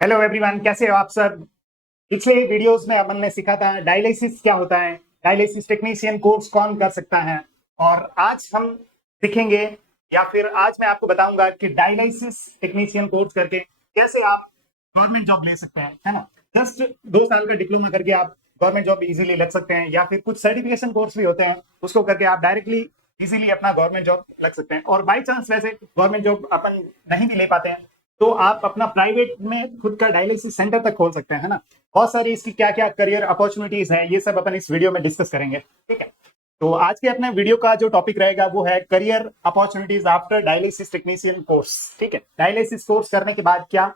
Hello everyone, कैसे हो आप सब। पिछले वीडियोस में अपन ने सीखा था डायलिसिस क्या होता है, डायलिसिस टेक्नीशियन कोर्स कौन कर सकता है। और आज हम सीखेंगे या फिर आज मैं आपको बताऊंगा कि डायलिसिस टेक्नीशियन कोर्स करके कैसे आप गवर्नमेंट जॉब ले सकते हैं, है ना। जस्ट 2 साल का डिप्लोमा करके आप गवर्नमेंट जॉब इजीली लग सकते हैं, या फिर कुछ सर्टिफिकेशन कोर्स भी होते हैं, उसको करके आप डायरेक्टली इजीली अपना गवर्नमेंट जॉब लग सकते हैं। और बाई चांस वैसे गवर्नमेंट जॉब अपन नहीं भी ले पाते हैं तो आप अपना प्राइवेट में खुद का डायलिसिस सेंटर तक खोल सकते हैं, है ना। बहुत सारी इसकी क्या क्या करियर अपॉर्चुनिटीज हैं, ये सब अपन इस वीडियो में डिस्कस करेंगे, ठीक है। तो आज के अपने वीडियो का जो टॉपिक रहेगा वो है career opportunities after dialysis technician course, ठीक है। डायलिसिस कोर्स करने के बाद क्या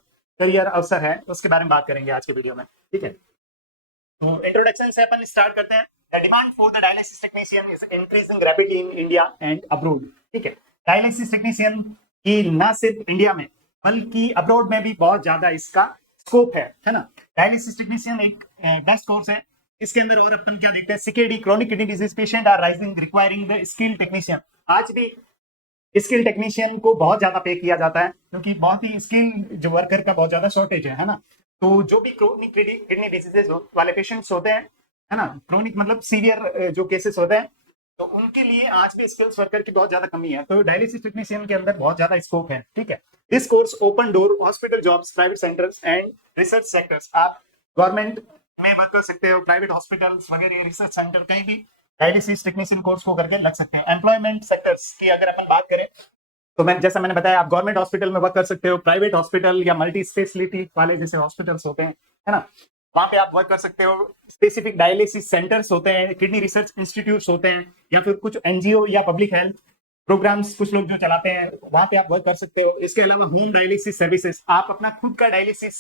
करियर अवसर है उसके बारे में बात करेंगे आज के वीडियो में, ठीक है। तो इंट्रोडक्शन से अपन स्टार्ट करते हैं। The demand for the dialysis technician is increasing rapidly in India and abroad, ठीक है। डायलिसिस टेक्नीशियन की न सिर्फ इंडिया में बल्कि अब्रोड में भी बहुत ज्यादा इसका स्कोप है ना। डायलिसिस टेक्नीशियन एक बेस्ट कोर्स है। इसके अंदर और अपन क्या देखते हैं, CKD chronic kidney disease patient are rising requiring the skill technician. आज भी स्किल टेक्नीशियन को बहुत ज्यादा पे किया जाता है क्योंकि बहुत ही स्किल जो वर्कर का बहुत ज्यादा शॉर्टेज है ना। तो जो भी क्रोनिक किडनी डिजीजेस वाले पेशेंट्स होते हैं, है ना, क्रोनिक मतलब सीवियर जो केसेस होते हैं, तो उनके लिए आज भी स्किल्स वर्कर की बहुत ज्यादा कमी है। तो डायलिसिस टेक्नीशियन के अंदर बहुत ज्यादा स्कोप है, ठीक है। This course open door hospital jobs, private centres and research sectors. आप गवर्नमेंट में वर्क कर सकते हो, प्राइवेट हॉस्पिटल्स वगैरह, रिसर्च सेंटर, कहीं भी डायलिसिस टेक्नीशियन कोर्स को करके लग सकते हैं। एम्प्लॉयमेंट सेक्टर्स की अगर अपन बात करें तो जैसा मैंने बताया, आप गवर्नमेंट हॉस्पिटल में वर्क कर सकते हो, प्राइवेट हॉस्पिटल या मल्टी स्पेशलिटी वाले जैसे हॉस्पिटल्स होते हैं, है ना, वहां पे आप वर्क कर सकते हो। स्पेसिफिक डायलिसिस सेंटर्स होते हैं, किडनी रिसर्च इंस्टीट्यूट्स होते हैं, या फिर कुछ एनजीओ या पब्लिक हेल्थ प्रोग्राम्स कुछ लोग जो चलाते हैं, वहां पे आप वर्क कर सकते हो। इसके अलावा होम डायलिसिस सर्विसेज, आप अपना खुद का डायलिसिस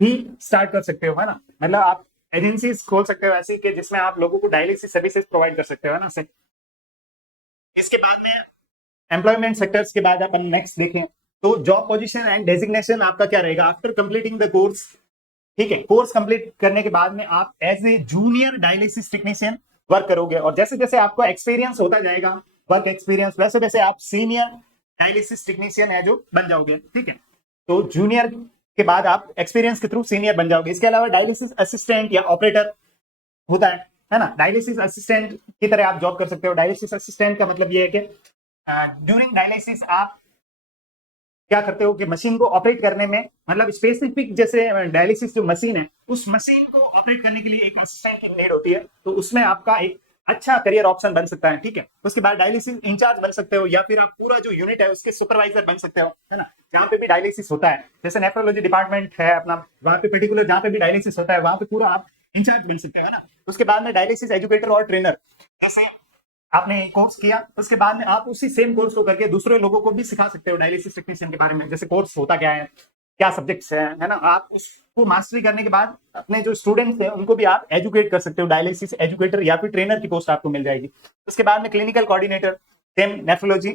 भी स्टार्ट कर सकते हो, है ना। मतलब आप एजेंसीज खोल सकते हो ऐसी कि जिसमें आप लोगों को डायलिसिस सर्विसेज प्रोवाइड कर सकते हो, है ना। इसके बाद में एम्प्लॉयमेंट सेक्टर्स के बाद अपन नेक्स्ट देखें तो जॉब पोजीशन एंड डेजिग्नेशन आपका क्या रहेगा आफ्टर कंप्लीटिंग द कोर्स, ठीक है। कोर्स कंप्लीट करने के बाद में आप as a junior dialysis technician work करोगे, और जैसे जैसे आपको एक्सपीरियंस होता जाएगा, वर्क एक्सपीरियंस, वैसे वैसे आप सीनियर डायलिसिस टेक्नीशियन है जो बन जाओगे, ठीक है। तो जूनियर के बाद आप एक्सपीरियंस के थ्रू सीनियर बन जाओगे। इसके अलावा डायलिसिस असिस्टेंट या ऑपरेटर होता है ना। डायलिसिस असिस्टेंट की तरह आप जॉब कर सकते हो। डायलिसिस असिस्टेंट का मतलब ये है कि ड्यूरिंग डायलिसिस आप क्या करते हो कि मशीन को ऑपरेट करने में, मतलब स्पेसिफिक जैसे डायलिसिस जो मशीन है, उस मशीन को ऑपरेट करने के लिए एक असिस्टेंट की नीड होती है, तो उसमें आपका एक अच्छा करियर ऑप्शन बन सकता है, ठीक है। उसके बाद डायलिसिस इंचार्ज बन सकते हो, या फिर आप पूरा जो यूनिट है उसके सुपरवाइजर बन सकते हो, है ना। जहाँ पे भी डायलिसिस होता है, जैसे नेफ्रोलॉजी डिपार्टमेंट है अपना, वहां पे पर्टिकुलर जहाँ पे भी डायलिसिस होता है वहां पे पूरा आप इंचार्ज बन सकते हो, है ना। उसके बाद में डायलिसिस एजुकेटर और ट्रेनर, जैसे आपने कोर्स किया उसके बाद में आप उसी सेम कोर्स को करके दूसरे लोगों को भी सिखा सकते हो डायलिसिस टेक्नीशियन के बारे में, जैसे कोर्स होता क्या है, क्या सब्जेक्ट्स है ना। आप उसको मास्टरी करने के बाद अपने जो स्टूडेंट्स हैं उनको भी आप एजुकेट कर सकते हो, डायलिसिस एजुकेटर या फिर ट्रेनर की पोस्ट आपको मिल जाएगी। उसके बाद में clinical coordinator, same nephrology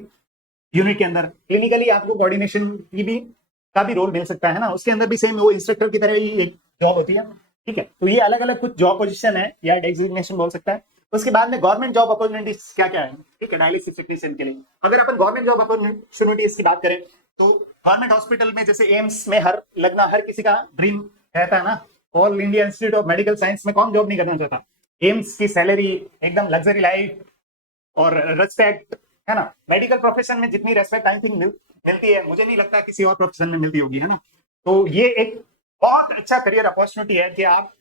unit के अंदर क्लिनिकली आपको कोऑर्डिनेशन की भी का भी रोल मिल सकता है ना। उसके अंदर भी सेम वो इंस्ट्रक्टर की तरह ही एक जॉब होती है, ठीक है। तो ये अलग अलग कुछ जॉब पोजीशन है या डेजिग्नेशन बोल सकता है। उसके बाद में गवर्नमेंट जॉब अपॉर्चुनिटीज क्या क्या है, ठीक है, डायलिसिस टेक्नीशियन के लिए। अगर अपन गवर्नमेंट जॉब अपॉर्चुनिटीज की बात करें तो गवर्नमेंट हॉस्पिटल में जैसे एम्स में हर लगना हर किसी का ड्रीम रहता है ना। All India institute of medical science में कौन जॉब नहीं करना चाहता। एम्स की सैलरी एकदम लग्जरी लाइफ और रेस्पेक्ट, है ना। मेडिकल प्रोफेशन में जितनी रेस्पेक्ट आई थिंक मिलती है, मुझे नहीं लगता किसी और प्रोफेशन में मिलती होगी, है ना। तो ये एक बहुत अच्छा करियर अपॉर्चुनिटी है कि आप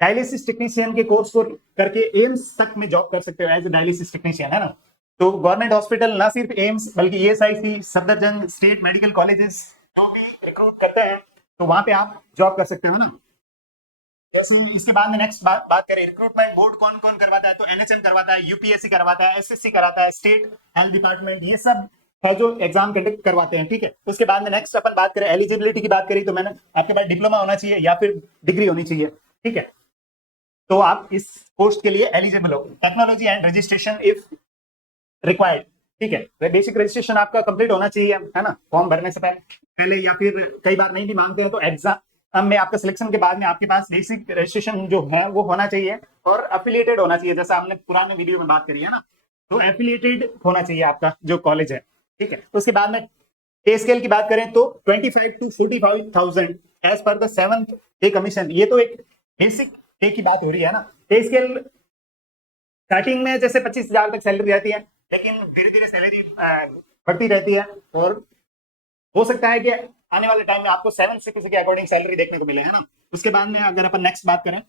डायलिसिस टेक्नीशियन के कोर्स को करके एम्स तक में जॉब कर सकते हो एज ए डायलिसिस टेक्नीशियन, है ना। तो गवर्नमेंट हॉस्पिटल ना सिर्फ एम्स बल्कि ESIC, Safdarjung state medical colleges जो भी रिक्रूट करते हैं, तो वहां पे आप जॉब कर सकते हो ना। जैसे इसके बाद में नेक्स्ट बात करें, रिक्रूटमेंट बोर्ड कौन कौन करवाता है, तो एनएचएम करवाता है, यूपीएससी करवाता है, एसएससी कराता है, स्टेट हेल्थ डिपार्टमेंट, ये सब है जो एग्जाम कंडक्ट करवाते हैं, ठीक है। उसके बाद में नेक्स्ट अपन बात करें एलिजिबिलिटी की बात करी, तो मैंने आपके पास डिप्लोमा होना चाहिए या फिर डिग्री होनी चाहिए, ठीक है। तो आप इस पोस्ट के लिए एलिजिबल हो। Technology and registration if required, ठीक है। बेसिक रजिस्ट्रेशन आपका कंप्लीट होना चाहिए, है ना, फॉर्म भरने से पहले या फिर कई बार नहीं भी मांगते हैं तो एग्जाम में आपका सिलेक्शन के बाद में आपके पास बेसिक रजिस्ट्रेशन जो है वो होना चाहिए, और एफिलिएटेड होना चाहिए, जैसा हमने पुराने वीडियो में बात करी है ना। तो एफिलिएटेड होना चाहिए आपका जो कॉलेज है, ठीक है। तो उसके बाद में पे स्केल की बात करें तो 25 to 45,000 as per the 7th पे कमीशन। ये तो एक बेसिक पे की बात हो रही है ना। पे स्केल स्टार्टिंग में जैसे 25,000 तक सैलरी रहती है, लेकिन धीरे धीरे सैलरी बढ़ती रहती है, और हो सकता है कि आने वाले टाइम में आपको 7 से किसी के अकॉर्डिंग सैलरी देखने को मिले, है ना। उसके बाद में अगर अपन नेक्स्ट बात करें,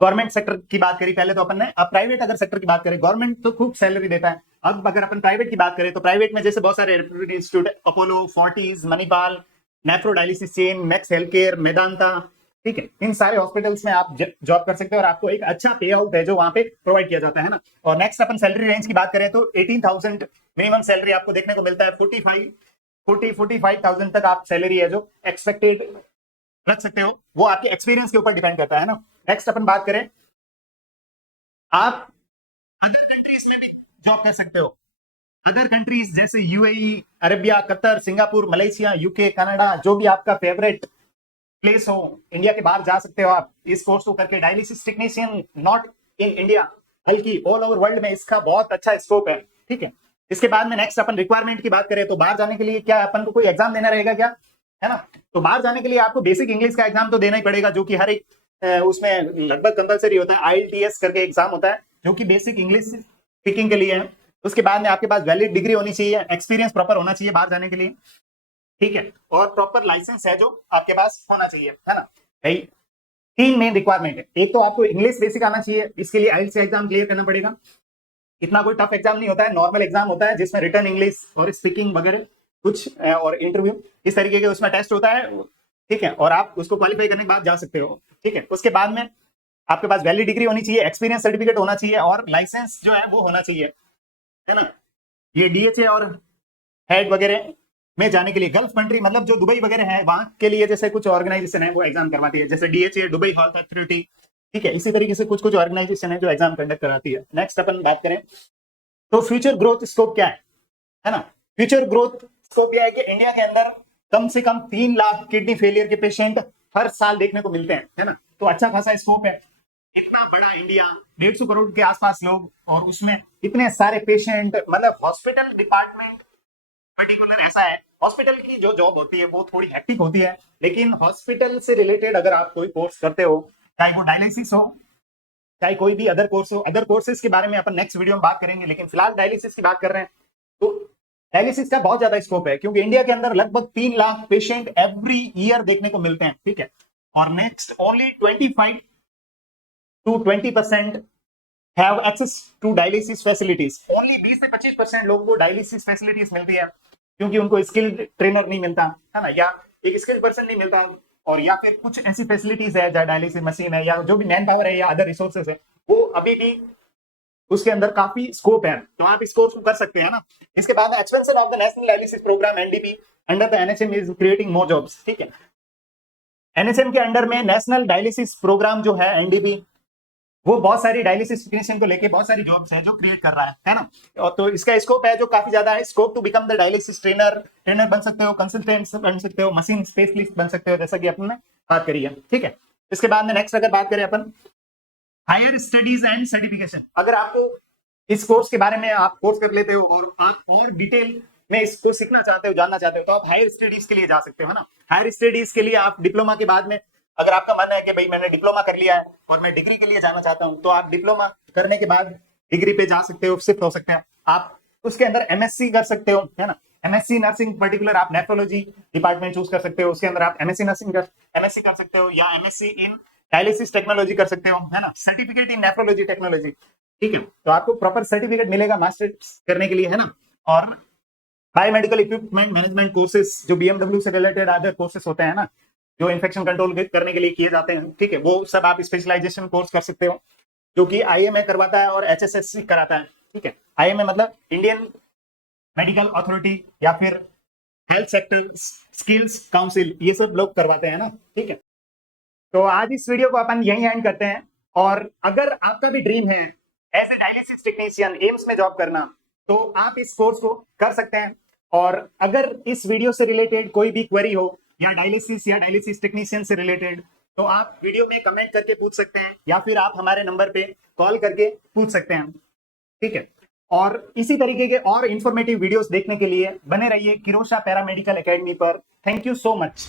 गवर्नमेंट सेक्टर की बात करी पहले तो अपन ने, अब प्राइवेट अगर सेक्टर की बात करें, गवर्नमेंट तो खूब सैलरी देता है। अब अगर अपन प्राइवेट की बात करें तो प्राइवेट में जैसे बहुत सारे reputed institute, Apollo, Fortis, Manipal, nephro dialysis chain, max health care, Medanta, ठीक है, इन सारे हॉस्पिटल्स में आप जॉब कर सकते हो और आपको एक अच्छा पे आउट है जो वहां पे प्रोवाइड किया जाता है ना। और नेक्स्ट अपन सैलरी रेंज की बात करें तो 18,000 मिनिमम सैलरी आपको देखने को मिलता है। 45,000 तक आप सैलरी है जो एक्सपेक्टेड रख सकते हो, वो आपके एक्सपीरियंस के ऊपर डिपेंड करता है ना। नेक्स्ट अपन बात करें, आप अदर कंट्रीज में भी जॉब कर सकते हो। अदर कंट्रीज जैसे UAE, Arabia, Qatar, Singapore, Malaysia, UK, Canada, जो भी आपका फेवरेट प्लेस हो, इंडिया के बाहर जा सकते हो आप इस कोर्स को करके। Dialysis technician not in India बल्कि ऑल ओवर वर्ल्ड में इसका बहुत अच्छा स्कोप है, ठीक है। इसके बाद में नेक्स्ट अपन रिक्वायरमेंट की बात करें तो बाहर जाने के लिए क्या अपन को कोई एग्जाम देना रहेगा क्या, है ना। तो बाहर जाने के लिए आपको बेसिक इंग्लिश का एग्जाम तो देना ही पड़ेगा, जो कि हर एक उसमें लगभग कंपलसरी होता है। आईएलटीएस करके एग्जाम होता है जो कि बेसिक इंग्लिश स्पीकिंग के लिए है। उसके बाद में आपके पास वैलिड डिग्री होनी चाहिए, एक्सपीरियंस प्रॉपर होना चाहिए बाहर जाने के लिए, ठीक है, और प्रॉपर लाइसेंस है जो आपके पास होना चाहिए, है ना भाई। 3 मेन रिक्वायरमेंट है। एक तो आपको इंग्लिश बेसिक आना चाहिए, इसके लिए आईएलटीएस एग्जाम क्लियर करना पड़ेगा। इतना कोई टफ एग्जाम नहीं होता है, नॉर्मल एग्जाम होता है जिसमें रिटन इंग्लिश और स्पीकिंग वगैरह कुछ और इंटरव्यू इस तरीके के उसमें टेस्ट होता है, ठीक है, और आप उसको क्वालिफाई करने के बाद जा सकते हो, ठीक है। उसके बाद में आपके पास वैलिड डिग्री होनी चाहिए, एक्सपीरियंस सर्टिफिकेट होना चाहिए और लाइसेंस जो है वो होना चाहिए, है ना। ये डीएचए और हेड वगैरह में जाने के लिए गल्फ कंट्री मतलब जो दुबई वगैरह है वहां के लिए जैसे कुछ ऑर्गेनाइजेशन है वो एग्जाम करवाती है, जैसे डीएचए दुबई हेल्थ अथॉरिटी, ठीक है। इसी तरीके से कुछ कुछ ऑर्गेनाइजेशन है जो एग्जाम कंडक्ट कराती है। नेक्स्ट अपन बात करें तो फ्यूचर ग्रोथ स्कोप क्या है ना। फ्यूचर ग्रोथ स्कोप यह है कि इंडिया के अंदर कम से कम 3 लाख किडनी फेलियर के पेशेंट हर साल देखने को मिलते हैं, है ना। तो अच्छा खासा स्कोप है। इतना बड़ा इंडिया, 150 करोड़ के आसपास लोग, और उसमें इतने सारे पेशेंट, मतलब हॉस्पिटल डिपार्टमेंट पर्टिकुलर ऐसा है। हॉस्पिटल की जो जॉब होती है वो थोड़ी हेक्टिक होती है, लेकिन हॉस्पिटल से रिलेटेड अगर आप कोई कोर्स करते हो, चाहे वो डायलिसिस हो, चाहे कोई भी अदर कोर्स हो, अदर कोर्सेज के बारे में अपन नेक्स्ट वीडियो में बात करेंगे, लेकिन फिलहाल डायलिसिस की बात कर रहे हैं। तो डायलिसिस का बहुत ज्यादा स्कोप है क्योंकि इंडिया के अंदर लगभग 3 लाख पेशेंट एवरी ईयर देखने को मिलते हैं, ठीक है। और next only 25 to 20% have access to dialysis facilities. Only 20 से 25% लोगों को डायलिसिस फैसिलिटीज मिलती है क्योंकि उनको स्किल्ड ट्रेनर नहीं मिलता, है ना, या एक स्किल्ड पर्सन नहीं मिलता, और या फिर कुछ ऐसी फैसिलिटीज है, चाहे डायलिसिस मशीन है या जो भी मैन पावर है या अदर रिसोर्सेज है, वो अभी भी उसके अंदर काफी स्कोप है, तो आप इस कोर्स को कर सकते हैं ना। इसके बाद expansion of the national dialysis programme NDP under the NHM is creating more jobs, ठीक है। एनएचएम के अंडर में नेशनल डायलिसिस प्रोग्राम जो है एनडीपी, वो बहुत सारी डायलिसिस टेक्नीशियन को लेके बहुत सारी जॉब्स है जो क्रिएट कर रहा है ना। और तो इसका स्कोप है जो काफी ज्यादा है। Scope to become the dialysis trainer बन सकते हो, कंसल्टेंट बन सकते हो, मशीन स्पेशलिस्ट बन सकते हो, जैसा कि अपन ने बात करी है, ठीक है। इसके बाद में नेक्स्ट अगर बात करें अपन हायर स्टडीज एंड सर्टिफिकेशन, अगर आपको इस कोर्स के बारे में आप कोर्स कर लेते हो और आप और डिटेल में इसको सीखना चाहते हो, जानना चाहते हो, तो आप हायर स्टडीज के लिए जा सकते हो, है ना। हायर स्टडीज के लिए आप डिप्लोमा के बाद में, अगर आपका मन है कि भाई मैंने डिप्लोमा कर लिया है और मैं डिग्री के लिए जाना चाहता हूं, तो आप डिप्लोमा करने के बाद डिग्री पे जा सकते हो, शिफ्ट हो सकते हैं आप। उसके अंदर एमएससी कर सकते हो, है ना। एमएससी नर्सिंग पर्टिकुलर आप नेफ्रोलॉजी डिपार्टमेंट चूज कर सकते हो, उसके अंदर आप एमएससी कर सकते हो, या एमएससी इन डायलिसिस टेक्नोलॉजी कर सकते हो, है ना। सर्टिफिकेट इन नेफ्रोलॉजी टेक्नोलॉजी, ठीक है, तो आपको प्रॉपर सर्टिफिकेट मिलेगा मास्टर्स करने के लिए, है ना। और बायोमेडिकल इक्विपमेंट मैनेजमेंट कोर्सेज जो बीएमडब्ल्यू से रिलेटेड अदर कोर्सेज होते हैं ना, जो इन्फेक्शन कंट्रोल करने के लिए किए जाते हैं, ठीक है, वो सब आप स्पेशलाइजेशन कोर्स कर सकते हो, जो कि आईएमए करवाता है और एचएसएससी कराता है, ठीक है। आईएमए मतलब इंडियन मेडिकल अथॉरिटी या फिर हेल्थ सेक्टर स्किल्स काउंसिल, ये सब लोग करवाते हैं ना, ठीक है। तो आज इस वीडियो को अपन यहीं एंड करते हैं, और अगर आपका भी ड्रीम है as a dialysis technician AIIMS में जॉब करना, तो आप इस कोर्स को कर सकते हैं। और अगर इस वीडियो से रिलेटेड कोई भी क्वेरी हो या डायलिसिस टेक्नीशियन से रिलेटेड, तो आप वीडियो में कमेंट करके पूछ सकते हैं, या फिर आप हमारे नंबर पे कॉल करके पूछ सकते हैं, ठीक है। और इसी तरीके के और इंफॉर्मेटिव वीडियोस देखने के लिए बने रहिए किरोशा पैरामेडिकल एकेडमी पर। Thank you so much.